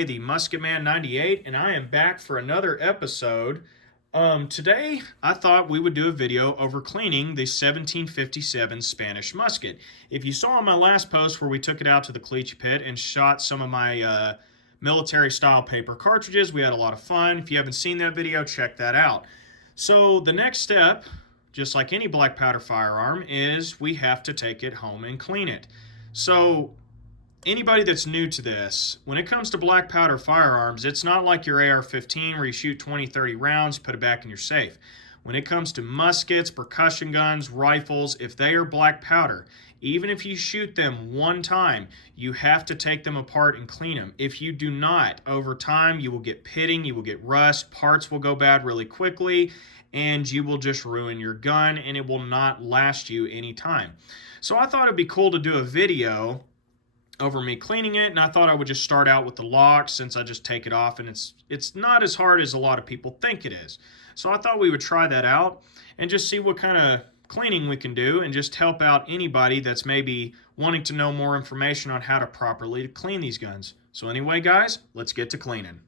aka the Musket Man 98, and I am back for another episode. Today, I thought we would do a video over cleaning the 1757 Spanish Musket. If you saw on my last post where we took it out to the caliche pit and shot some of my military-style paper cartridges, we had a lot of fun. If you haven't seen that video, check that out. So the next step, just like any black powder firearm, is we have to take it home and clean it. So anybody that's new to this, when it comes to black powder firearms, it's not like your AR-15 where you shoot 20, 30 rounds, put it back in your safe. When it comes to muskets, percussion guns, rifles, if they are black powder, even if you shoot them one time, you have to take them apart and clean them. If you do not, over time, you will get pitting, you will get rust, parts will go bad really quickly, and you will just ruin your gun, and it will not last you any time. So I thought it'd be cool to do a video over me cleaning it, and I thought I would just start out with the lock since I just take it off, and it's not as hard as a lot of people think it is. So I thought we would try that out and just see what kind of cleaning we can do and just help out anybody that's maybe wanting to know more information on how to properly clean these guns. So anyway, guys, let's get to cleaning.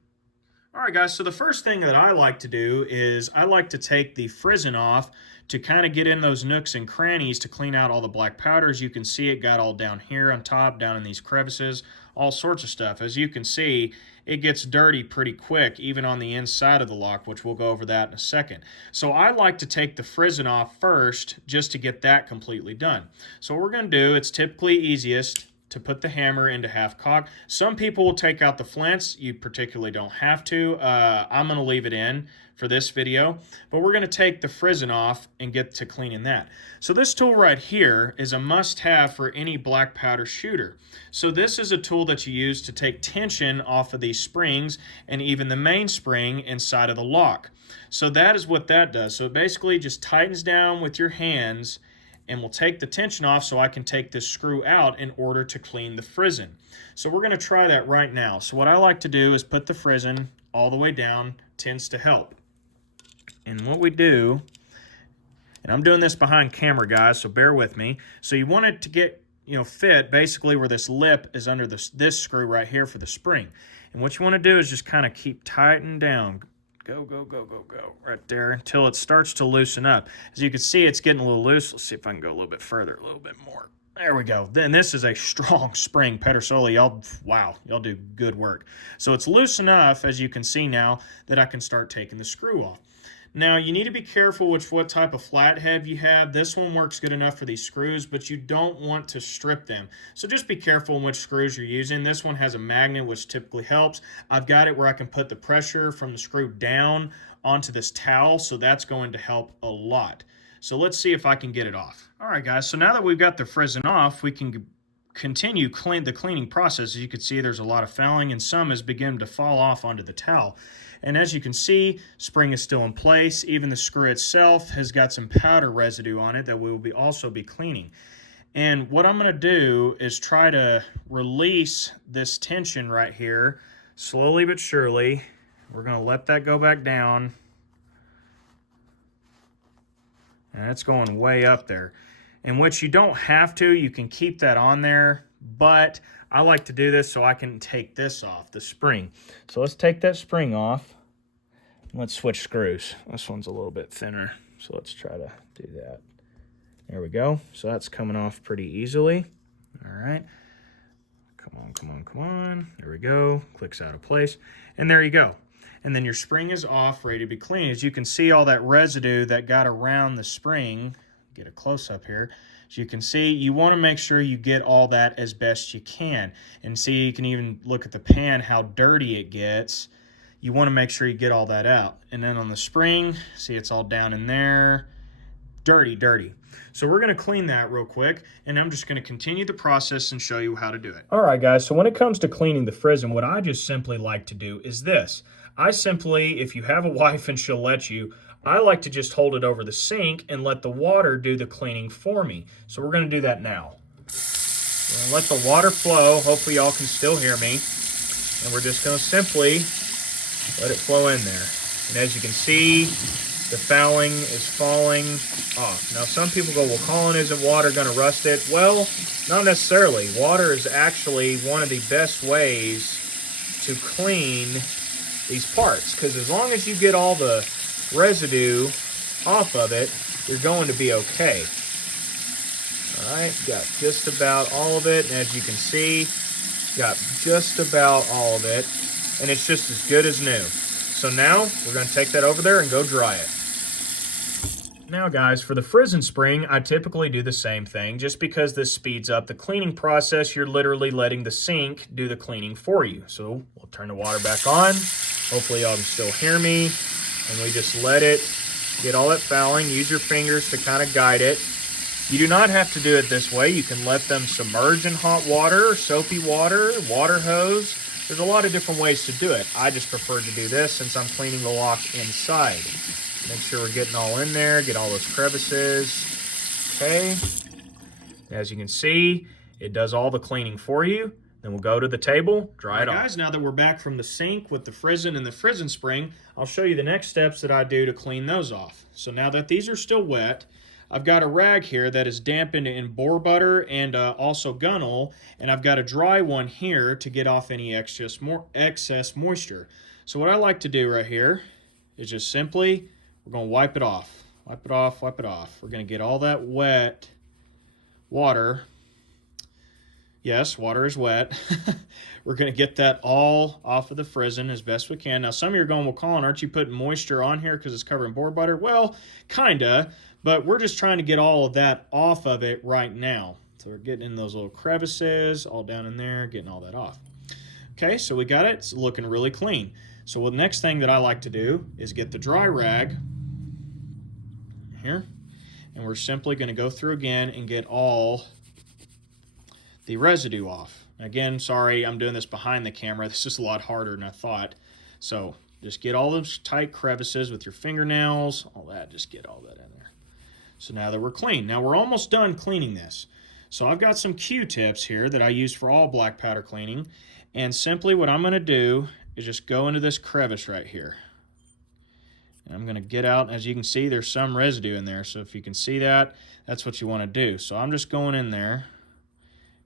Alright guys, so the first thing that I like to do is I like to take the frizzen off to kind of get in those nooks and crannies to clean out all the black powders. You can see it got all down here on top, down in these crevices, all sorts of stuff. As you can see, it gets dirty pretty quick, even on the inside of the lock, which we'll go over that in a second. So I like to take the frizzen off first just to get that completely done. So what we're going to do, it's typically easiest to put the hammer into half cock. Some people will take out the flints. You particularly don't have to. I'm going to leave it in for this video, but we're going to take the frizzen off and get to cleaning that. So this tool right here is a must-have for any black powder shooter. So this is a tool that you use to take tension off of these springs and even the main spring inside of the lock. So that is what that does. So it basically just tightens down with your hands and we'll take the tension off so I can take this screw out in order to clean the frizzen. So we're going to try that right now. So what I like to do is put the frizzen all the way down, tends to help. And what we do, and I'm doing this behind camera, guys, so bear with me. So you want it to get, fit basically where this lip is under this screw right here for the spring. And what you want to do is just kind of keep tightening down. Go, go, go, go, go, right there until it starts to loosen up. As you can see, it's getting a little loose. Let's see if I can go a little bit further, a little bit more. There we go. Then this is a strong spring. Pedersoli, y'all do good work. So it's loose enough, as you can see now, that I can start taking the screw off. Now, you need to be careful with what type of flathead you have. This one works good enough for these screws, but you don't want to strip them. So just be careful in which screws you're using. This one has a magnet, which typically helps. I've got it where I can put the pressure from the screw down onto this towel, so that's going to help a lot. So let's see if I can get it off. All right, guys, so now that we've got the frizzen off, we can continue the cleaning process. As you can see, there's a lot of fouling, and some has begun to fall off onto the towel. And as you can see, spring is still in place. Even the screw itself has got some powder residue on it that we will also be cleaning. And what I'm going to do is try to release this tension right here, slowly but surely. We're going to let that go back down. And it's going way up there. In which you don't have to, you can keep that on there, but I like to do this so I can take this off, the spring. So let's take that spring off. Let's switch screws. This one's a little bit thinner, so let's try to do that. There we go. So that's coming off pretty easily. All right. Come on, come on, come on. There we go. Clicks out of place. And there you go. And then your spring is off, ready to be cleaned. As you can see, all that residue that got around the spring, get a close-up here. As you can see, you want to make sure you get all that as best you can. And see, you can even look at the pan, how dirty it gets. You want to make sure you get all that out. And then on the spring, see it's all down in there. Dirty, dirty. So we're going to clean that real quick, and I'm just going to continue the process and show you how to do it. All right, guys, so when it comes to cleaning the frizzen, what I just simply like to do is this. I simply, if you have a wife and she'll let you, I like to just hold it over the sink and let the water do the cleaning for me. So we're going to do that now. We're going to let the water flow. Hopefully y'all can still hear me. And we're just going to simply let it flow in there. And as you can see, the fouling is falling off. Now some people go, well, Colin, isn't water going to rust it? Well, not necessarily. Water is actually one of the best ways to clean these parts, because as long as you get all the residue off of it, you're going to be okay. All right, got just about all of it, and as you can see, got just about all of it, and it's just as good as new. So now we're going to take that over there and go dry it. Now guys, for the frizz and spring, I typically do the same thing. Just because this speeds up the cleaning process, you're literally letting the sink do the cleaning for you. So we'll turn the water back on. Hopefully y'all can still hear me. And we just let it get all that fouling. Use your fingers to kind of guide it. You do not have to do it this way. You can let them submerge in hot water, soapy water, water hose. There's a lot of different ways to do it. I just prefer to do this since I'm cleaning the lock inside. Make sure we're getting all in there, get all those crevices. Okay. As you can see, it does all the cleaning for you. Then we'll go to the table, dry it off. Guys, now that we're back from the sink with the frizzin' and the frizzin' spring, I'll show you the next steps that I do to clean those off. So now that these are still wet, I've got a rag here that is dampened in boar butter and also gun oil, and I've got a dry one here to get off any excess moisture. So what I like to do right here is just simply, we're going to wipe it off. Wipe it off, wipe it off. We're going to get all that wet water. Yes, water is wet. We're going to get that all off of the frizzin' as best we can. Now, some of you are going, well, Colin, aren't you putting moisture on here because it's covered in boar butter? Well, kinda, but we're just trying to get all of that off of it right now. So we're getting in those little crevices, all down in there, getting all that off. Okay, so we got it. It's looking really clean. So the next thing that I like to do is get the dry rag here, and we're simply going to go through again and get all the residue off. Again, sorry, I'm doing this behind the camera. This is a lot harder than I thought. So just get all those tight crevices with your fingernails, all that, just get all that in there. So now that we're clean. Now we're almost done cleaning this. So I've got some Q-tips here that I use for all black powder cleaning, and simply what I'm going to do is just go into this crevice right here. And I'm going to get out. As you can see, there's some residue in there. So if you can see that, that's what you want to do. So I'm just going in there,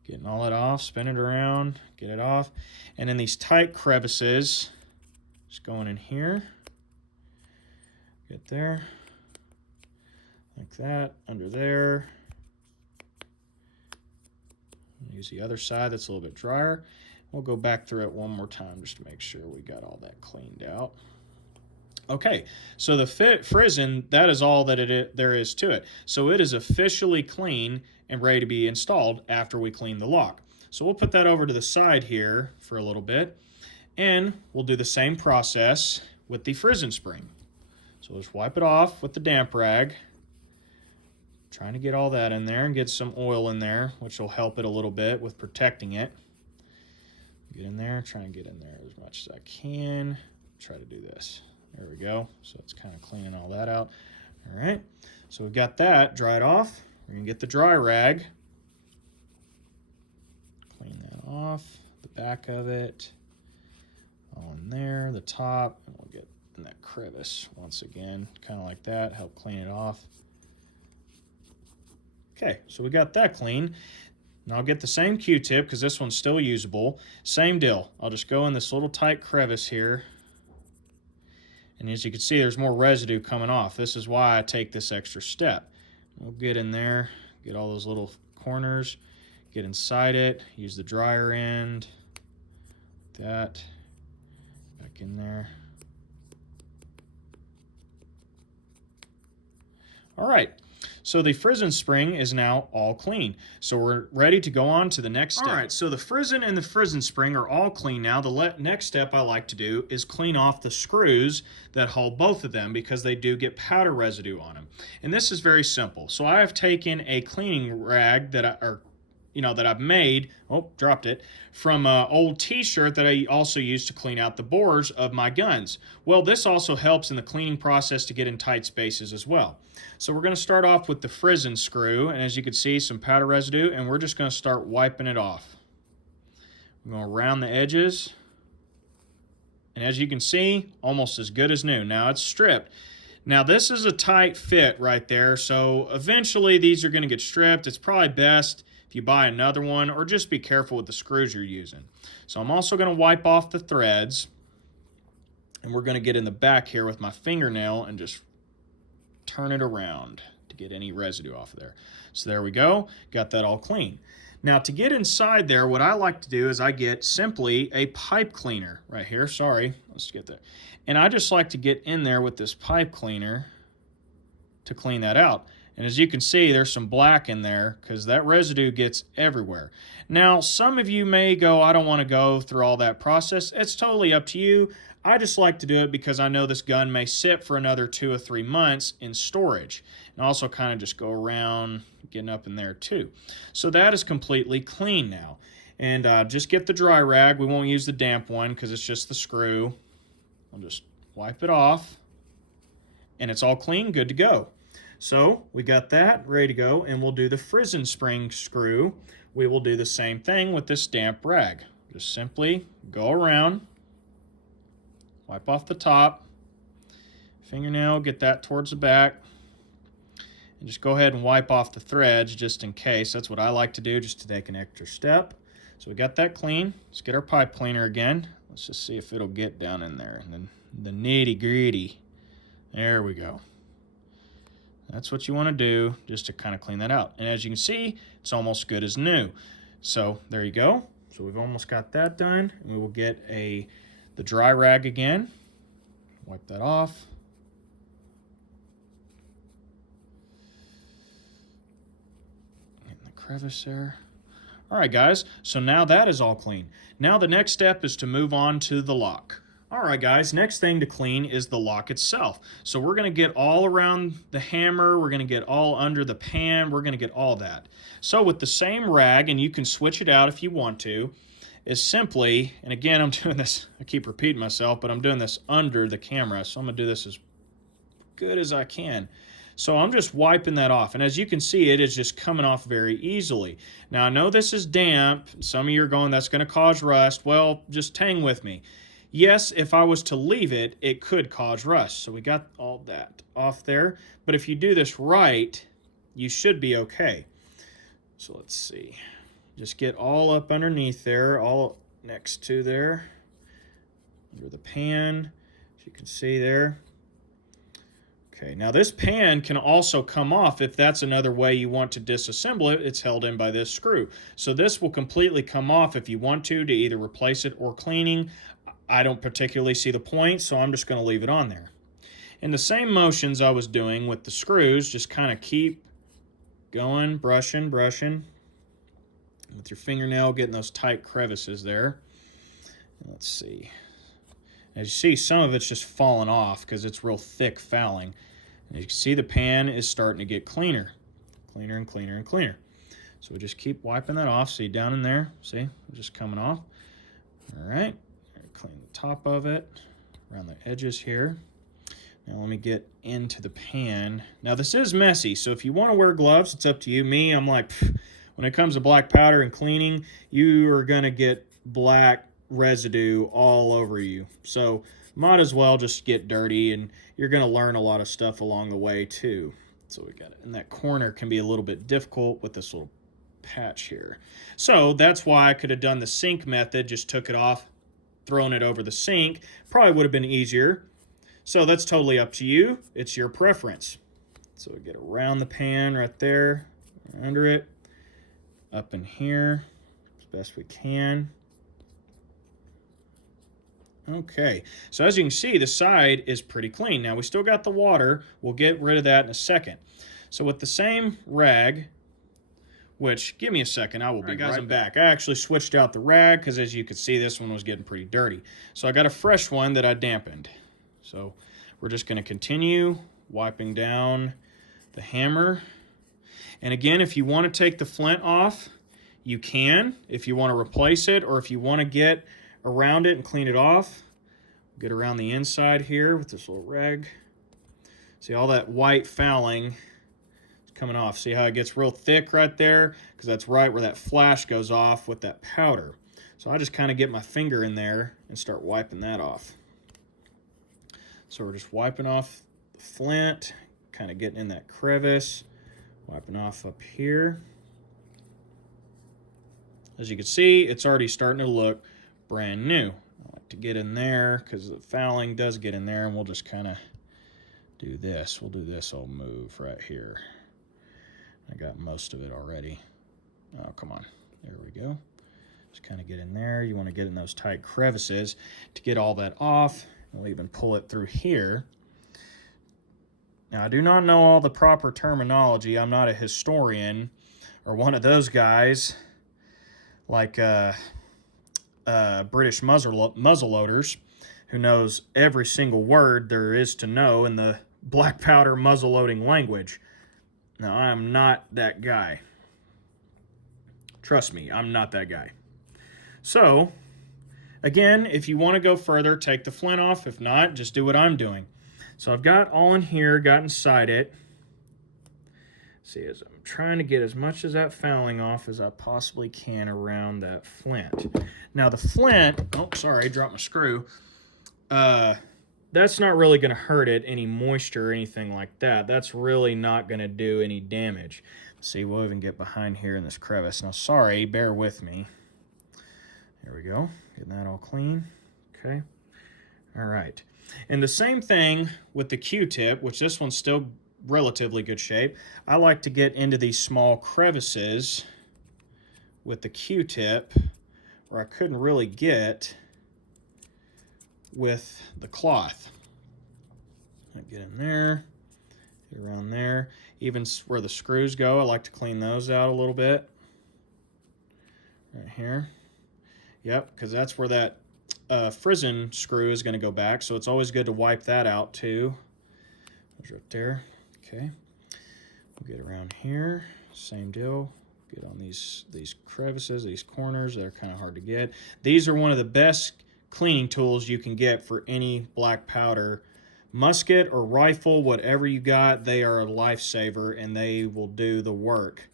getting all that off, spin it around, get it off. And in these tight crevices, just going in here, get there, like that, under there. Use the other side that's a little bit drier. We'll go back through it one more time just to make sure we got all that cleaned out. Okay, so the frizzin', that is all that there is to it. So it is officially clean and ready to be installed after we clean the lock. So we'll put that over to the side here for a little bit, and we'll do the same process with the frizzin' spring. So let's wipe it off with the damp rag. Trying to get all that in there and get some oil in there, which will help it a little bit with protecting it. Get in there, try and get in there as much as I can. Try to do this. There we go. So it's kind of cleaning all that out. All right. So we've got that dried off. We're going to get the dry rag. Clean that off. The back of it. All in there. The top. And we'll get in that crevice once again. Kind of like that. Help clean it off. Okay. So we got that clean. Now I'll get the same Q-tip because this one's still usable. Same deal. I'll just go in this little tight crevice here. And as you can see, there's more residue coming off. This is why I take this extra step. We'll get in there, get all those little corners, get inside it, use the dryer end, that, back in there. All right. So the frizzin' spring is now all clean. So we're ready to go on to the next step. All right, so the frizzin' and the frizzin' spring are all clean now. The next step I like to do is clean off the screws that hold both of them because they do get powder residue on them. And this is very simple. So I have taken a cleaning rag that I've made, dropped it, from an old t-shirt that I also use to clean out the bores of my guns. Well, this also helps in the cleaning process to get in tight spaces as well. So we're going to start off with the frizzin' screw, and as you can see, some powder residue, and we're just going to start wiping it off. We're going around the edges, and as you can see, almost as good as new. Now it's stripped. Now this is a tight fit right there, so eventually these are going to get stripped. It's probably best if you buy another one, or just be careful with the screws you're using. So I'm also going to wipe off the threads, and we're going to get in the back here with my fingernail and just turn it around to get any residue off of there. So there we go, got that all clean. Now to get inside there, what I like to do is I get simply a pipe cleaner right here. Sorry, let's get that. And I just like to get in there with this pipe cleaner to clean that out. And as you can see, there's some black in there because that residue gets everywhere. Now, some of you may go, I don't want to go through all that process. It's totally up to you. I just like to do it because I know this gun may sit for another 2 or 3 months in storage. And also kind of just go around getting up in there too. So that is completely clean now. And just get the dry rag. We won't use the damp one because it's just the screw. I'll just wipe it off. And it's all clean, good to go. So we got that ready to go, and we'll do the frizzen spring screw. We will do the same thing with this damp rag. Just simply go around, wipe off the top, fingernail, get that towards the back, and just go ahead and wipe off the threads just in case. That's what I like to do, just to take an extra step. So we got that clean. Let's get our pipe cleaner again. Let's just see if it'll get down in there. And then the nitty gritty. There we go. That's what you want to do, just to kind of clean that out. And as you can see, it's almost good as new. So there you go. So we've almost got that done. And we will get the dry rag again. Wipe that off. Getting the crevice there. All right, guys. So now that is all clean. Now the next step is to move on to the lock. Alright guys, next thing to clean is the lock itself. So we're going to get all around the hammer, we're going to get all under the pan, we're going to get all that. So with the same rag, and you can switch it out if you want to, is simply, and again I'm doing this, I keep repeating myself, but I'm doing this under the camera, so I'm going to do this as good as I can. So I'm just wiping that off, and as you can see, it is just coming off very easily. Now I know this is damp, some of you are going, that's going to cause rust. Well, just hang with me. Yes, if I was to leave it, it could cause rust. So we got all that off there. But if you do this right, you should be okay. So let's see. Just get all up underneath there, all next to there, under the pan, as you can see there. Okay, now this pan can also come off if that's another way you want to disassemble it. It's held in by this screw. So this will completely come off if you want to either replace it or cleaning. I don't particularly see the point, so I'm just going to leave it on there. And the same motions I was doing with the screws, just kind of keep going, brushing with your fingernail, getting those tight crevices there. And let's see. As you see, some of it's just falling off because it's real thick fouling. And as you can see, the pan is starting to get cleaner. Cleaner and cleaner and cleaner. So we just keep wiping that off. See, down in there, see, it's just coming off. All right. Clean the top of it, around the edges here. Now let me get into the pan. Now this is messy, so if you want to wear gloves, it's up to you. Me, I'm like, when it comes to black powder and cleaning, you are going to get black residue all over you. So might as well just get dirty, and you're going to learn a lot of stuff along the way too. So we got it. And that corner can be a little bit difficult with this little patch here. So that's why I could have done the sink method, just took it off, thrown it over the sink. Probably would have been easier. So that's totally up to you. It's your preference. So we get around the pan right there, under it, up in here as best we can. Okay, so as you can see, the side is pretty clean. Now we still got the water. We'll get rid of that in a second. So with the same rag, which, give me a second, I will be right back. I actually switched out the rag because as you can see, this one was getting pretty dirty. So I got a fresh one that I dampened. So we're just going to continue wiping down the hammer. And again, if you want to take the flint off, you can. If you want to replace it, or if you want to get around it and clean it off, get around the inside here with this little rag. See all that white fouling coming off. See how it gets real thick right there? Because that's right where that flash goes off with that powder. So I just kind of get my finger in there and start wiping that off. So we're just wiping off the flint, kind of getting in that crevice, wiping off up here. As you can see, it's already starting to look brand new. I like to get in there because the fouling does get in there, and we'll just kind of do this. We'll do this old move right here. I got most of it already. Oh, come on. There we go. Just kind of get in there. You want to get in those tight crevices to get all that off. We'll even pull it through here. Now, I do not know all the proper terminology. I'm not a historian or one of those guys like British muzzleloaders who knows every single word there is to know in the black powder muzzleloading language. Now, I am not that guy. Trust me, I'm not that guy. So, again, if you want to go further, take the flint off. If not, just do what I'm doing. So I've got all in here, got inside it. See, as I'm trying to get as much of that fouling off as I possibly can around that flint. Now the flint, oh, sorry, dropped my screw. That's not really going to hurt it, any moisture or anything like that. That's really not going to do any damage. See, we'll even get behind here in this crevice. Now, sorry, bear with me. There we go, getting that all clean. Okay, all right. And the same thing with the Q-tip, which this one's still relatively good shape. I like to get into these small crevices with the Q-tip where I couldn't really get with the cloth. I get in there, get around there. Even where the screws go, I like to clean those out a little bit. Right here. Yep, because that's where that frizzen screw is going to go back, so it's always good to wipe that out too. There's right there. Okay, we'll get around here, same deal. Get on these crevices, these corners. They're kind of hard to get. These are one of the best cleaning tools you can get for any black powder musket or rifle, whatever you got. They are a lifesaver and they will do the work.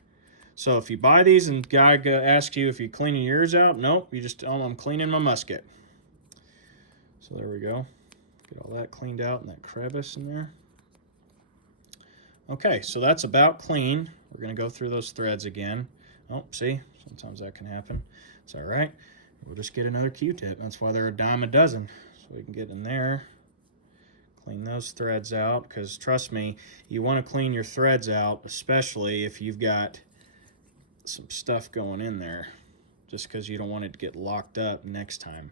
So if you buy these and guy asks you if you're cleaning yours out, nope, you just tell them I'm cleaning my musket. So there we go. Get all that cleaned out in that crevice in there. Okay, so that's about clean. We're going to go through those threads again. Oh, see, sometimes that can happen. It's all right. We'll just get another Q-tip. That's why they're a dime a dozen. So we can get in there, clean those threads out, because trust me, you want to clean your threads out, especially if you've got some stuff going in there, just because you don't want it to get locked up next time.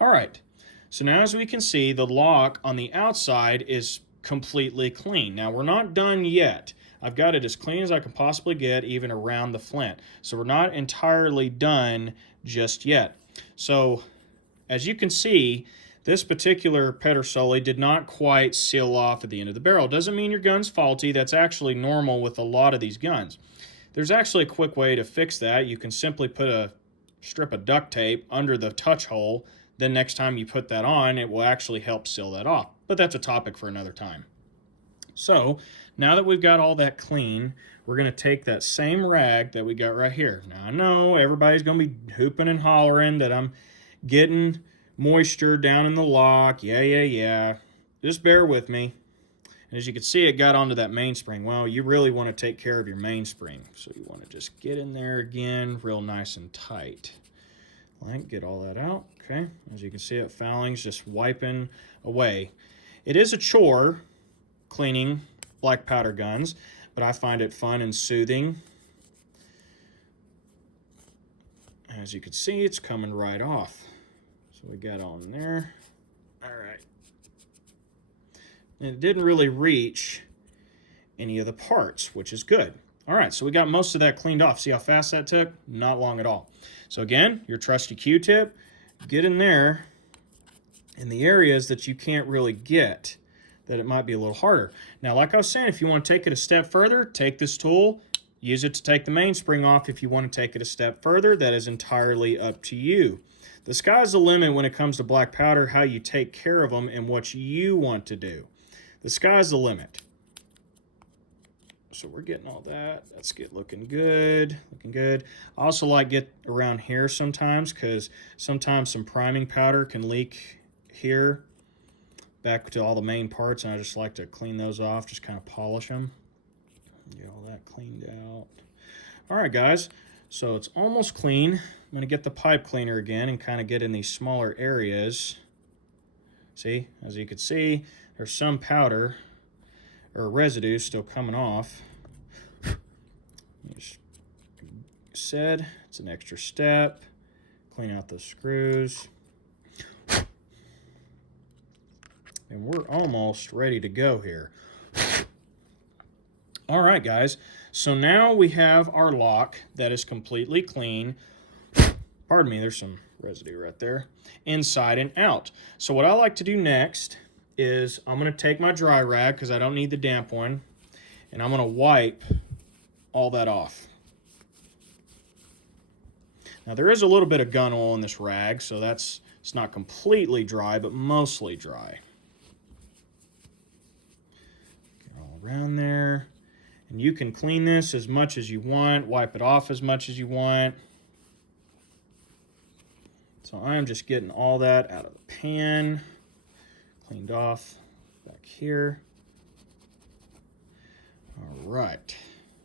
All right, so now as we can see, the lock on the outside is completely clean. Now we're not done yet. I've got it as clean as I can possibly get, even around the flint. So we're not entirely done just yet. So as you can see, this particular Pedersoli did not quite seal off at the end of the barrel. Doesn't mean your gun's faulty. That's actually normal with a lot of these guns. There's actually a quick way to fix that. You can simply put a strip of duct tape under the touch hole. Then next time you put that on, it will actually help seal that off. But that's a topic for another time. So now that we've got all that clean, we're going to take that same rag that we got right here. Now I know everybody's going to be hooping and hollering that I'm getting moisture down in the lock. Yeah. Just bear with me. And as you can see, it got onto that mainspring. Well, you really want to take care of your mainspring. So you want to just get in there again, real nice and tight. Like, get all that out. Okay, as you can see, it fouling's just wiping away. It is a chore cleaning black powder guns, but I find it fun and soothing. As you can see, it's coming right off. So we got on there. All right. And it didn't really reach any of the parts, which is good. All right, so we got most of that cleaned off. See how fast that took? Not long at all. So again, your trusty Q-tip, get in there in the areas that you can't really get, that it might be a little harder. Now, like I was saying, if you want to take it a step further, take this tool, use it to take the mainspring off. If you want to take it a step further, that is entirely up to you. The sky's the limit when it comes to black powder, how you take care of them and what you want to do. The sky's the limit. So we're getting all that. That's looking good, looking good. I also like get around here sometimes because sometimes some priming powder can leak here back to all the main parts, and I just like to clean those off, just kind of polish them. Get all that cleaned out. All right, guys. So it's almost clean. I'm going to get the pipe cleaner again and kind of get in these smaller areas. See, as you can see, there's some powder or residue still coming off. Just said, it's an extra step. Clean out those screws. And we're almost ready to go here. All right, guys. So now we have our lock that is completely clean. Pardon me, there's some residue right there. Inside and out. So what I like to do next is I'm going to take my dry rag, because I don't need the damp one, and I'm going to wipe all that off. Now there is a little bit of gun oil in this rag, so it's not completely dry, but mostly dry. Get all around there. And you can clean this as much as you want, wipe it off as much as you want. So I'm just getting all that out of the pan, cleaned off back here. All right,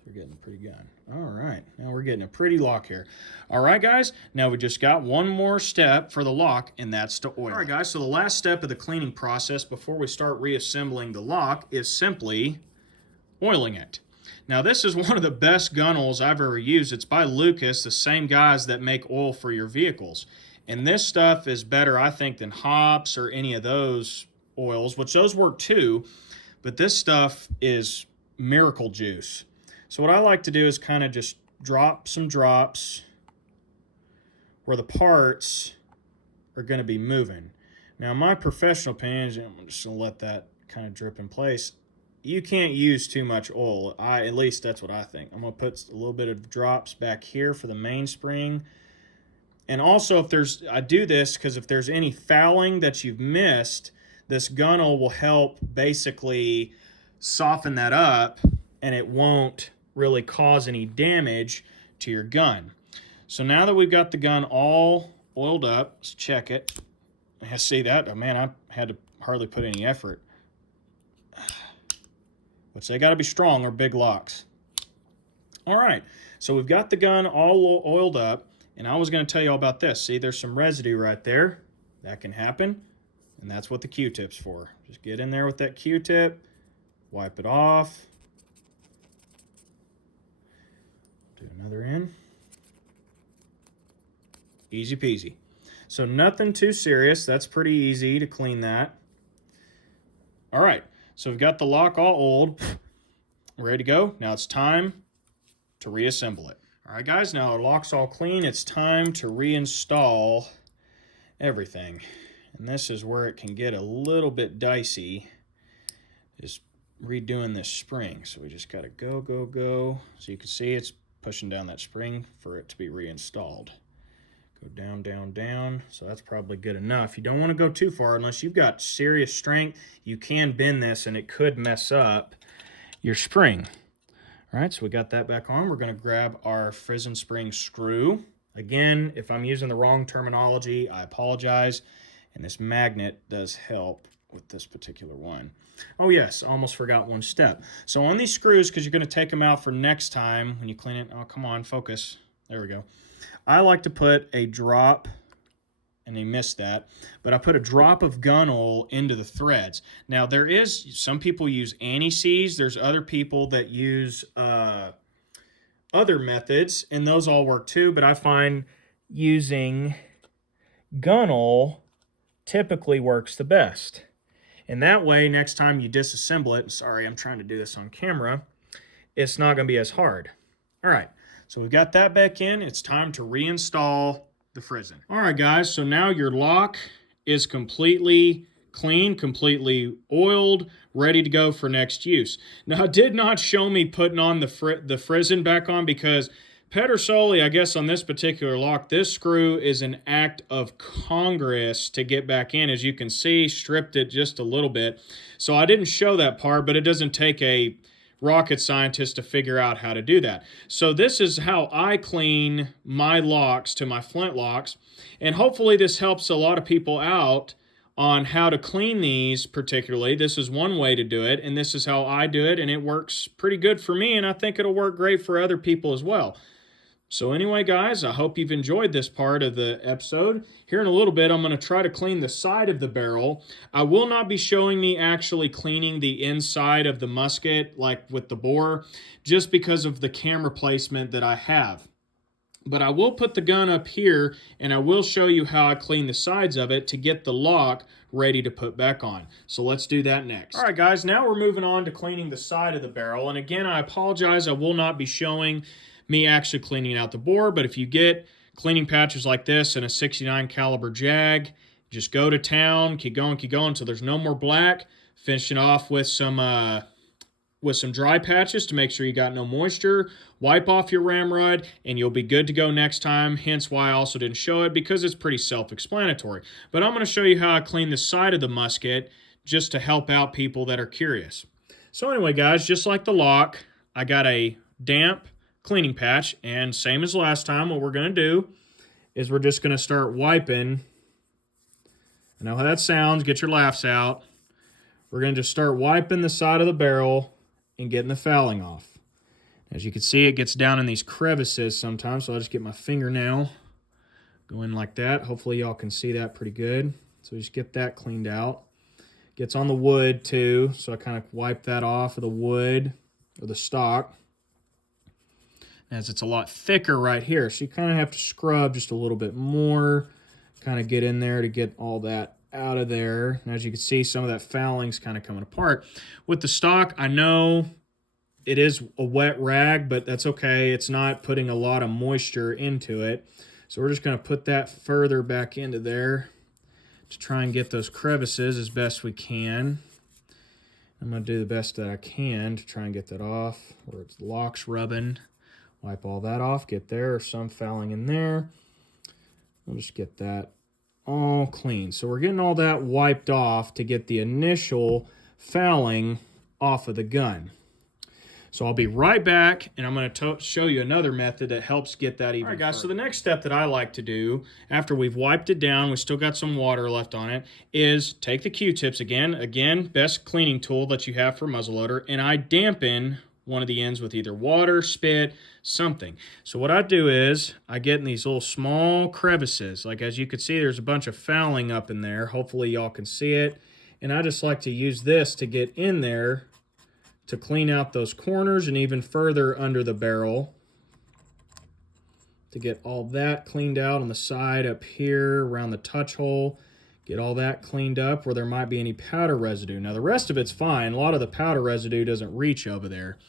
we're getting a pretty gun. All right, now we're getting a pretty lock here. All right, guys, now we just got one more step for the lock, and that's to oil. All right, guys, so the last step of the cleaning process before we start reassembling the lock is simply oiling it. Now, this is one of the best gun oils I've ever used. It's by Lucas, the same guys that make oil for your vehicles. And this stuff is better, I think, than hops or any of those oils, which those work too, but this stuff is miracle juice. So what I like to do is kind of just drop some drops where the parts are going to be moving. Now, my professional opinion is I'm just going to let that kind of drip in place. You can't use too much oil. At least that's what I think. I'm going to put a little bit of drops back here for the mainspring. And also, I do this because if there's any fouling that you've missed, this gun oil will help basically soften that up, and it won't really cause any damage to your gun. So now that we've got the gun all oiled up, let's check it. I see that. Oh man, I had to hardly put any effort. Which they got to be strong or big locks. All right, so we've got the gun all oiled up, and I was going to tell you all about this. See, there's some residue right there. That can happen, and that's what the Q-tip's for. Just get in there with that Q-tip, wipe it off. Do another in. Easy peasy. So nothing too serious. That's pretty easy to clean that. All right. So we've got the lock all oiled, ready to go. Now it's time to reassemble it. All right, guys, now our lock's all clean. It's time to reinstall everything. And this is where it can get a little bit dicey, is redoing this spring. So we just got to go, go, go. So you can see it's pushing down that spring for it to be reinstalled. Go down, down, down. So that's probably good enough. You don't want to go too far unless you've got serious strength. You can bend this and it could mess up your spring. All right, so we got that back on. We're going to grab our frizzen spring screw. Again, if I'm using the wrong terminology, I apologize. And this magnet does help with this particular one. Oh yes, almost forgot one step. So on these screws, because you're going to take them out for next time when you clean it. Oh, come on, focus. There we go. I like to put a drop, and they missed that, but I put a drop of gun oil into the threads. Now, some people use anti-seize. There's other people that use other methods, and those all work too, but I find using gun oil typically works the best. And that way, next time you disassemble it, sorry, I'm trying to do this on camera, it's not going to be as hard. All right. So we've got that back in. It's time to reinstall the frizzen. All right, guys, so now your lock is completely clean, completely oiled, ready to go for next use. Now, it did not show me putting on the frizzen back on because Pedersoli, I guess on this particular lock, this screw is an act of Congress to get back in. As you can see, stripped it just a little bit. So I didn't show that part, but it doesn't take a rocket scientist to figure out how to do that. So this is how I clean my locks to my Flintlocks, and hopefully this helps a lot of people out on how to clean these particularly. This is one way to do it, and this is how I do it, and it works pretty good for me, and I think it'll work great for other people as well. So anyway, guys, I hope you've enjoyed this part of the episode. Here in a little bit, I'm going to try to clean the side of the barrel. I will not be showing me actually cleaning the inside of the musket like with the bore, just because of the camera placement that I have. But I will put the gun up here and I will show you how I clean the sides of it to get the lock ready to put back on. So let's do that next. All right, guys, now we're moving on to cleaning the side of the barrel. And again, I apologize, I will not be showing me actually cleaning out the bore, but if you get cleaning patches like this in a 69 caliber Jag, just go to town, keep going until there's no more black, finish it off with some dry patches to make sure you got no moisture, wipe off your ramrod, and you'll be good to go next time, hence why I also didn't show it, because it's pretty self-explanatory. But I'm going to show you how I clean the side of the musket just to help out people that are curious. So anyway, guys, just like the lock, I got a damp cleaning patch, and same as last time, what we're going to do is we're just going to start wiping. I know how that sounds, get your laughs out. We're going to just start wiping the side of the barrel and getting the fouling off. As you can see, it gets down in these crevices sometimes, so I'll just get my fingernail, go in like that. Hopefully y'all can see that pretty good. So just get that cleaned out. Gets on the wood too, so I kind of wipe that off of the wood or the stock, as it's a lot thicker right here. So you kind of have to scrub just a little bit more, kind of get in there to get all that out of there. And as you can see, some of that fouling's kind of coming apart. With the stock, I know it is a wet rag, but that's okay. It's not putting a lot of moisture into it. So we're just going to put that further back into there to try and get those crevices as best we can. I'm going to do the best that I can to try and get that off where its lock's rubbing. Wipe all that off, get there, some fouling in there. We'll just get that all clean. So we're getting all that wiped off to get the initial fouling off of the gun. So I'll be right back, and I'm going to show you another method that helps get that even. All right, guys, so the next step that I like to do after we've wiped it down, we still got some water left on it, is take the Q-tips again, best cleaning tool that you have for muzzleloader, and I dampen one of the ends with either water, spit, something. So what I do is I get in these little small crevices. Like as you can see, there's a bunch of fouling up in there. Hopefully y'all can see it. And I just like to use this to get in there to clean out those corners and even further under the barrel to get all that cleaned out on the side up here around the touch hole. Get all that cleaned up where there might be any powder residue. Now the rest of it's fine. A lot of the powder residue doesn't reach over there.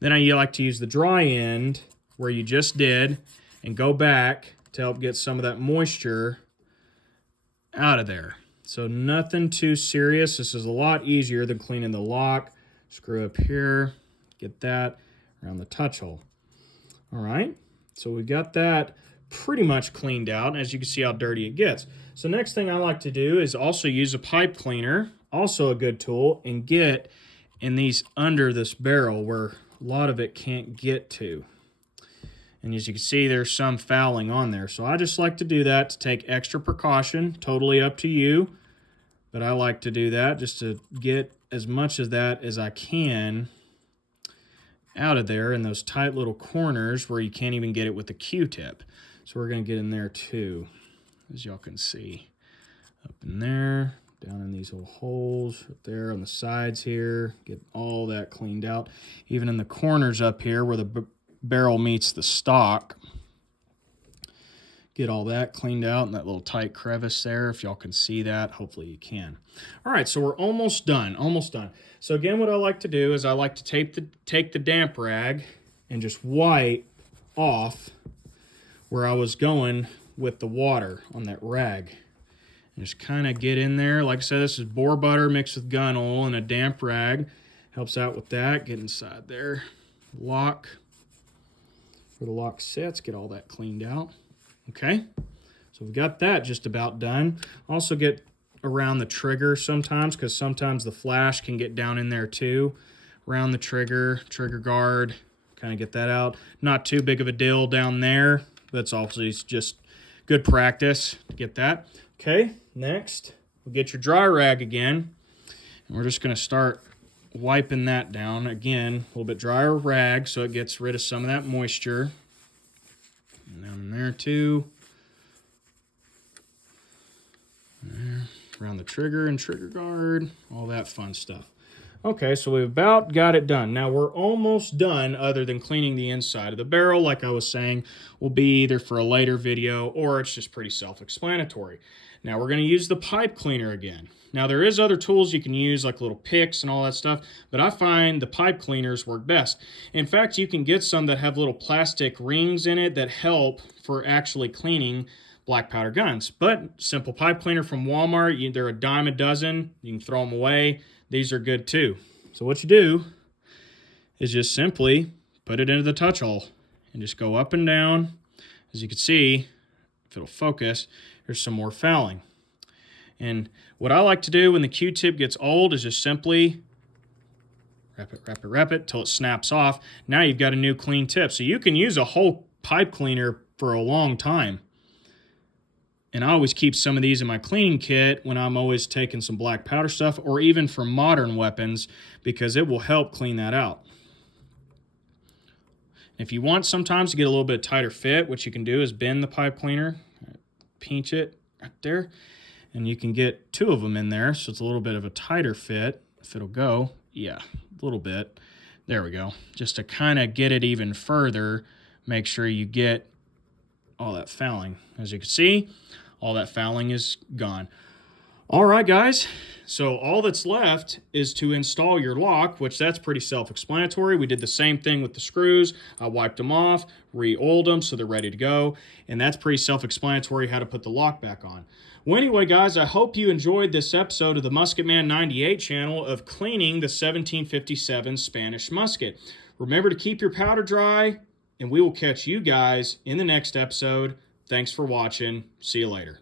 Then I like to use the dry end where you just did and go back to help get some of that moisture out of there. So nothing too serious. This is a lot easier than cleaning the lock. Screw up here, get that around the touch hole. All right, so we got that pretty much cleaned out. As you can see how dirty it gets. So next thing I like to do is also use a pipe cleaner, also a good tool, and get in these under this barrel where a lot of it can't get to. And as you can see, there's some fouling on there. So I just like to do that to take extra precaution, totally up to you. But I like to do that just to get as much of that as I can out of there in those tight little corners where you can't even get it with the Q-tip. So we're going to get in there too, as y'all can see. Up in there, down in these little holes, up there on the sides here. Get all that cleaned out. Even in the corners up here where the barrel meets the stock. Get all that cleaned out in that little tight crevice there, if y'all can see that. Hopefully you can. All right, so we're almost done, almost done. So again, what I like to do is I like to take the damp rag and just wipe off where I was going with the water on that rag. And just kind of get in there. Like I said, this is boar butter mixed with gun oil and a damp rag. Helps out with that. Get inside there. Lock. Where the lock sits, get all that cleaned out. Okay, so we've got that just about done. Also get around the trigger sometimes, because sometimes the flash can get down in there too. Around the trigger guard, kind of get that out. Not too big of a deal down there. That's obviously just good practice to get that. Okay, next, we'll get your dry rag again. And we're just going to start wiping that down. Again, a little bit drier rag so it gets rid of some of that moisture. there too. Around the trigger and trigger guard, all that fun stuff. Okay, so we've about got it done. Now we're almost done, other than cleaning the inside of the barrel, like I was saying, will be either for a later video or it's just pretty self-explanatory. Now we're going to use the pipe cleaner again. Now there is other tools you can use, like little picks and all that stuff, but I find the pipe cleaners work best. In fact, you can get some that have little plastic rings in it that help for actually cleaning black powder guns. But simple pipe cleaner from Walmart, they're a dime a dozen. You can throw them away. These are good too. So what you do is just simply put it into the touch hole and just go up and down. As you can see, if it'll focus, there's some more fouling. And what I like to do when the Q-tip gets old is just simply wrap it till it snaps off. Now you've got a new clean tip. So you can use a whole pipe cleaner for a long time. And I always keep some of these in my cleaning kit when I'm always taking some black powder stuff, or even for modern weapons, because it will help clean that out. If you want sometimes to get a little bit tighter fit, what you can do is bend the pipe cleaner, pinch it right there, and you can get 2 of them in there, so it's a little bit of a tighter fit. If it'll go, yeah, a little bit. There we go. Just to kind of get it even further, make sure you get all that fouling. As you can see, all that fouling is gone. All right, guys. So all that's left is to install your lock, which that's pretty self-explanatory. We did the same thing with the screws. I wiped them off, re-oiled them so they're ready to go. And that's pretty self-explanatory how to put the lock back on. Well, anyway, guys, I hope you enjoyed this episode of the Musketman 98 channel of cleaning the 1757 Spanish musket. Remember to keep your powder dry, and we will catch you guys in the next episode. Thanks for watching. See you later.